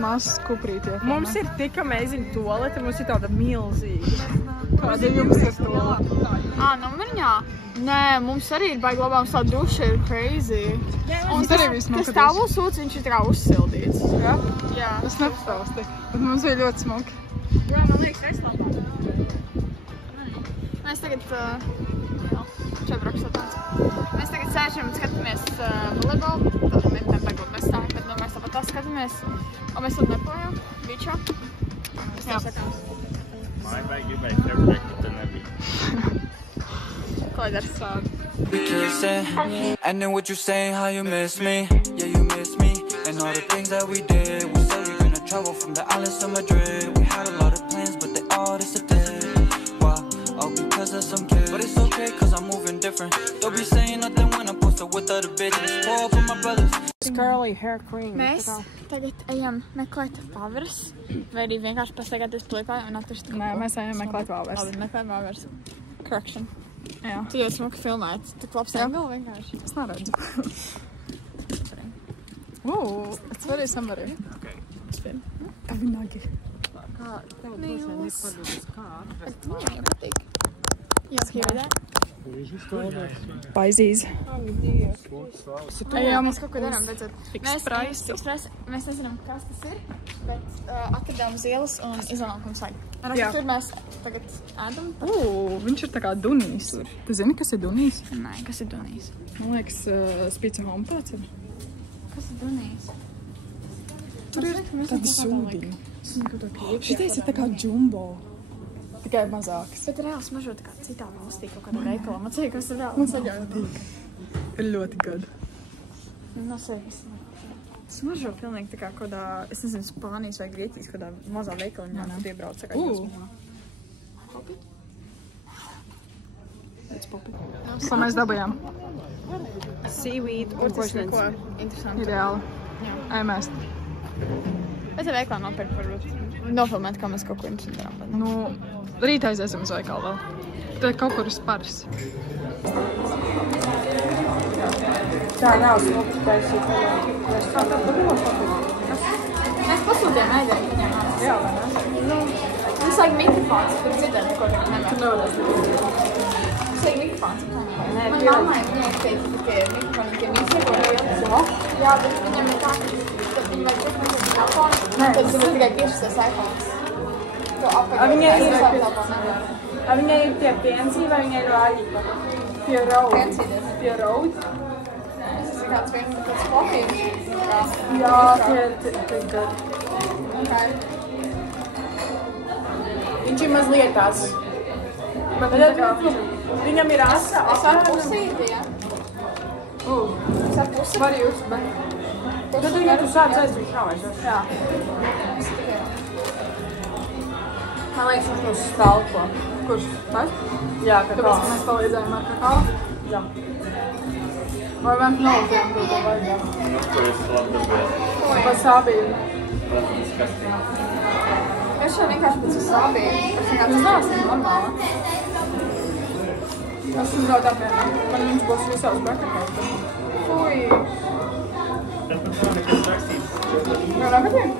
mazs kuprīti. Mums ir tik amazing toalete, mums ir tāda milzīga. Kāda jums ir toalete? Numuriņā? Nē, mums arī ir baigi labā, mums tā duša ir crazy. Mums arī viss tas stāvos sūds, viņš ir tā uzsildīts. Jā? Jā. Es nepastāstīju, bet mums bija ļoti smuki. Jā, man liekas, aizslāpā. Mēs tagad, mēs tagad sēžam un skatāmies volejbolu. Tad mēs tā pagūt, mēs tā, bet mēs tāpat tā skatāmies. Un mēs tad nepojām, bičā. Mēs tā sakām. Māja vai gribēju tev teikt, ka te nebija. Ko dar sādi? We kissing, and then what you saying, how you miss me? Yeah, you miss me, and all the things that we did. We said we gonna travel from the islands to Madrid. We had a lot of plans, but they all disappeared. Why? All because of some kids. But it's okay, cause I'm moving different. Don't be saying nothing when I'm posted with other bitches. Pour for my brothers. Curly hair cream. Mēs tagad ejam meklēt Pāveres, vai arī vienkārši pastaigāties plīpā un atrast kaut ko. Nē, mēs ejam meklēt Pāveres. Labi, meklēt Pāveres. Correction. Jā. Tu ļoti smuki filmēts. Tu labs angli vienkārši. Es neredzu. It's very somebody. Okay. Kavinagi. Viņam patīk. Jā, hear that? Paizīs. Jā, mēs kaut ko darām, beidzot. Ekspraisu. Mēs nezinām, kas tas ir, bet atradām zīles un izvēlām, ko mums vajag. Jā. Tur mēs tagad ēdam. Viņš ir tā kā dunīs. Tu zini, kas ir dunīs? Nē, kas ir dunīs? Man liekas, spīca home tāds ir. Kas ir dunīs? Tur ir tādi sūdiņi. Šitais ir tā kā jumbo. Tikai mazāks. Bet reāli smažo tā kā citā valstī kaut kādā veikalā. Man cik, kas ir reāli. Man patīk. Ir ļoti gada. No sevis. Smažo pilnīgi tā kā kādā, es nezinu, Spānijas vai Grieķijas kādā mazā veikaliņā, kad iebrauc kā jūsmā. Popi? Pēc popi. Ko mēs dabujām? Seaweed, Tur tas orķesmens. neko interesanti. Ideāli. Jā. Ēmēst. Bet ja veikalā nopērk varbūt nofilmēt, kā mēs kaut ko interesanti darām. Nu, rīt aiziesim uz veikalu vēl. Te kaut kur uz Paris. Tā nav smuki taisīt. Mēs pasūtījām ēdienu viņiem. Jā, vai ne? Mums vajag mikrofons, kur dzirdēt, ko viņi nevar. Nevarēs. Mums vajag mikrofons. Nē, Man mammai viņai teica, ka tie mikrofoni, tie mikrofoni. Jā, bet viņam ir tā, ka viņi vajag uzmanīt telefonu, tad viņi tikai piešķies iPhones. To apakaļ. Viņai ir tie piensī vai viņai ir rāļi? Pie road. Piensīties. Pie road? Tas ir kāds kopīgs. Jā, tie ir gadi. Okay. Viņš ir mazliet tās. Bet viņam ir asa. Es ar pusīti, jā? Es ar pusīti? Var jūs, bet... Tad tagad tu sāc aizvīt nav aizvīt. Jā. Man liekas, viņš mūs stalko. Kurš? Tas? Jā, kakao. Tāpēc, ka mēs palīdzējām ar kakao? Jā. Vai mēs nolūkējām to vajag? Nu, ko es labi dabēju? Vai sābību? Protams, kastīgi. Es šo vienkārši pēc sābīju. Es neesmu normāla. Esmu ļoti apvienot. Man viņš būs visās bekakās. Fui. Tāpēc nav nekas rakstīts. Jā, ragatiem?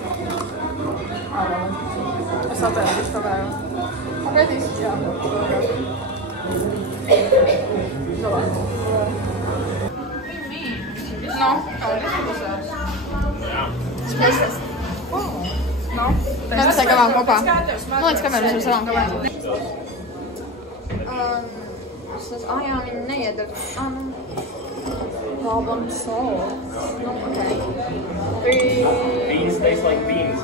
Es atēju, visu kavēju. Pagaidīs? Jā. No, kaut izskatās. Spēcas. No? Mēs esam kavām kopā. Man liekas, kamēr mēs esam kavām. Jā, viņi neiedara. Nu. Problem solved. Nu, okay. Beans taste like beans.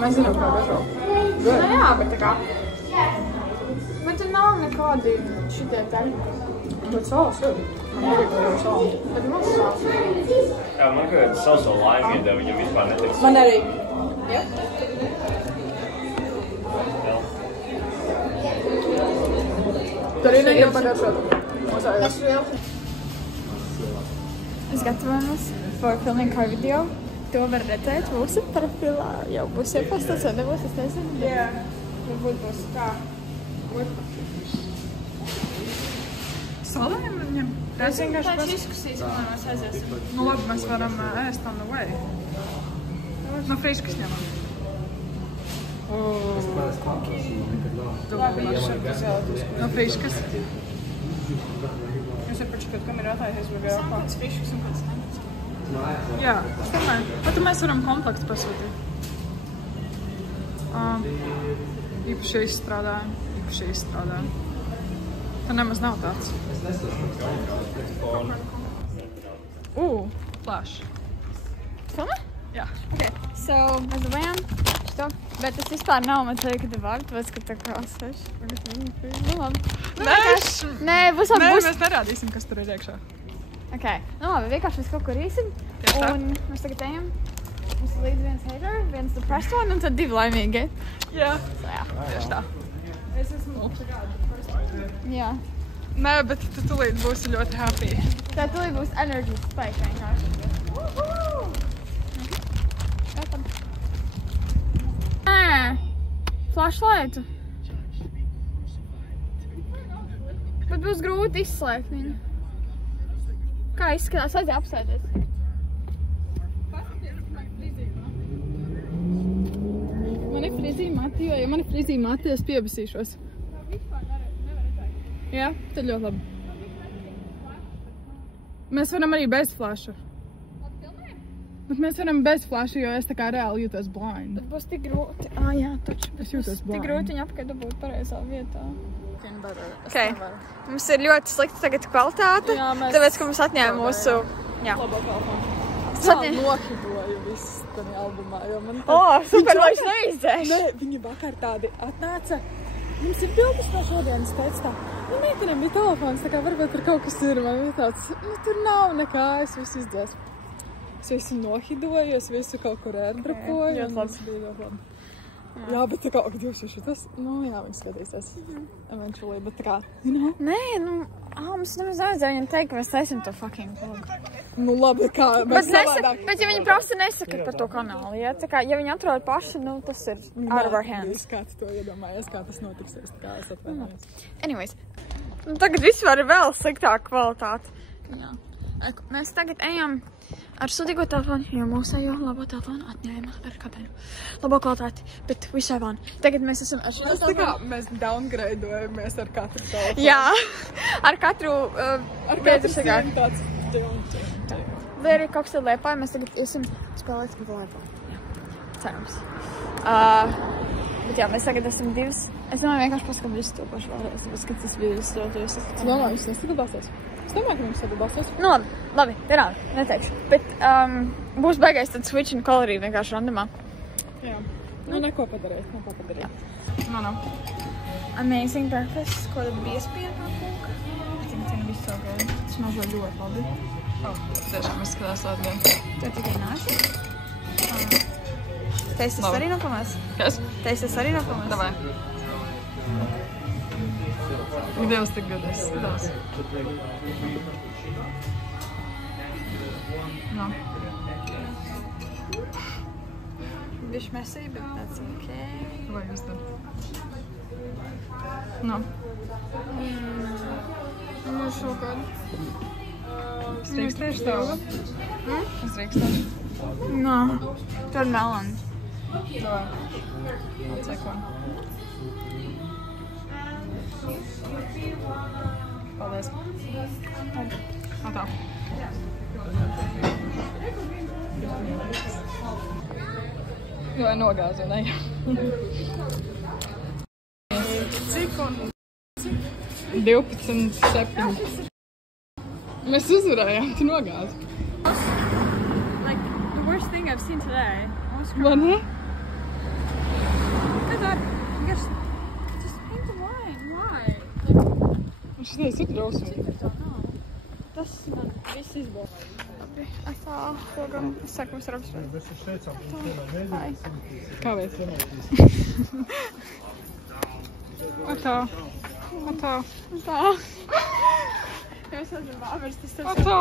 Mēs zinām, kā garšo. Nu jā, bet tā kā. Bet tur nav nekādi šitie teļi. Bet saules ir. Man grib jau saules. Bet mums saules. Jā, man kā sauso laimu iedeva, viņam vispār netiks. Man arī. Jā? Tur ir negribu pagaršot. Mūsājos. Es gatavojamies for filming kā video. To var redzēt mūsu profilā. Jau būs iepostats, vai nebūs, es nezinu. Jā. Varbūt būs kā. salēm viņam? Es vienkārši Tāds izkusīs, un mēs aiziesim. Nu labi, mēs varam ēst on the way. No friškas ņemam. No friškas. Jūs var pačakāt, kam ir atājis burgerā. Kāds friškas un kāds nebūs. Jā, es domāju. Bet mēs varam komplektu pasūtīt. Īpaši izstrādājam. Tā nemaz nav tāds. Flash. Filmē? Jā. Okay, so mēs dabājām šito, bet tas vispār nav man teikt, ka te var, tāpēc, ka tā kā seši. Nu labi. Nē, būs. Nē, mēs nerādīsim, kas tur ir iekšā. Ok, nu labi, vienkārši mēs kaut kur īsim. Tieši tā. Un mēs tagad ejam. Mums ir līdz viens hater, viens depressed one un tad divi laimīgi. Jā. So, jā. Tieši tā. Es esmu Jā. Nē, bet tu tulīt būsi ļoti happy. Tā tulīt būs energy spike vienkārši. Nē, flashlightu. Bet būs grūti izslēgt viņu. Kā izskatās? Vajadzēja apsēties. Man ir frizī mati, jo ja man ir frizī mati, es piebasīšos. Jā, tad ļoti labi. Mēs varam arī bez flasha. Bet mēs varam bez flasha, jo es tā kā reāli jūtos blind. Bet būs tik grūti. Jā, taču. Es jūtos blind. Tik grūti viņu apkārt dabūt pareizā vietā. Ok. Mums ir ļoti slikta tagad kvalitāte, Jā, mēs- tāpēc, ka mums atņēma mūsu... Jā. Labā telefonu. Tas Jā, atņēma... nohidoju viss tajā albumā, jo man... super, Viņi vairs vakar- neizdzēš. Nē, viņi vakar tādi atnāca. Mums ir bildes no šodienas pēc tā. Nu, meitenēm bija telefons, tā kā varbūt tur kaut kas ir. Man bija tāds, nu, tur nav nekā, es visu izdzēsu. Es visu nohidoju, es visu kaut kur airdropoju. ļoti labi. Tas bija ļoti labi. Jā, bet tā kā, ak, Dievs, šitas, nu, jā, viņi skatīsies. Eventually, bet tā kā, you know? Nē, nu, mums nemaz nevajadzēja viņam teikt, ka mēs taisim to fucking vlogu. Nu, labi, kā, Bet, mēs savādāk. bet ja viņi prasa, nesaka par to kanālu, ja? Tā kā, ja viņi atrod paši, nu, tas ir out of our hands. Kā tu to iedomājies, kā tas notiksies, tā kā es atvainojos. Anyways, nu, tagad vispār ir vēl sliktāka kvalitāte. Jā. Mēs tagad ejam ar sudīgo telefonu, jo mūsējo labo telefonu atņēma ar kabelu. Labo kvalitāti, bet visai van. Tagad mēs esam ar šo Tas tā kā, mēs downgradeojamies ar katru telefonu. Jā, ar katru Katrs sagāk. ir tāds, Vai arī kaut kas ir Liepāja, mēs tagad iesim spēlēt kaut ko Liepāju. Jā, cerams. Bet jā, mēs tagad esam divas. Es domāju, vienkārši paskatīšu to pašu vēlreiz, tāpēc, ka tas bija ļoti Es domāju, viņš nesagadāsies. Es domāju, ka viņš sagadāsies. Nu labi, vienalga, neteikšu. Bet būs beigais tad switch and colorī vienkārši randomā. Jā. Nu, neko padarīt. No. Amazing breakfast, ko tad biespien no kūka. I think it's gonna be so good. Tas mazo ļoti labi. Tiešām izskatās atdien. Tev tikai nāsi? Teistas Labi. arī nopamēs? Kas? Teistas arī nopamēs? Davai. Dievs tik gadījis, skatās. No. Bišķi messy, but that's okay. Vai jūs tad? No. Nu, šokādi. Es rīkstēšu tev? Es rīkstēšu. No, tur meloni. Davai. Atseko. Paldies. Atā. Vai nogāzu, ne? Cik un... 12,7. Mēs uzvarējām, tu nogāzi. Like, the worst thing I've seen today. Vai ne? God, just paint the line. Why? Šitais ir drausmīgi. Tas man viss izbūvēja. Tā, logam, es saku, mums ir apsvērt. Kā veids? Atā. Atā. Tā. Ja es esmu vāveres, tas taču. Atā.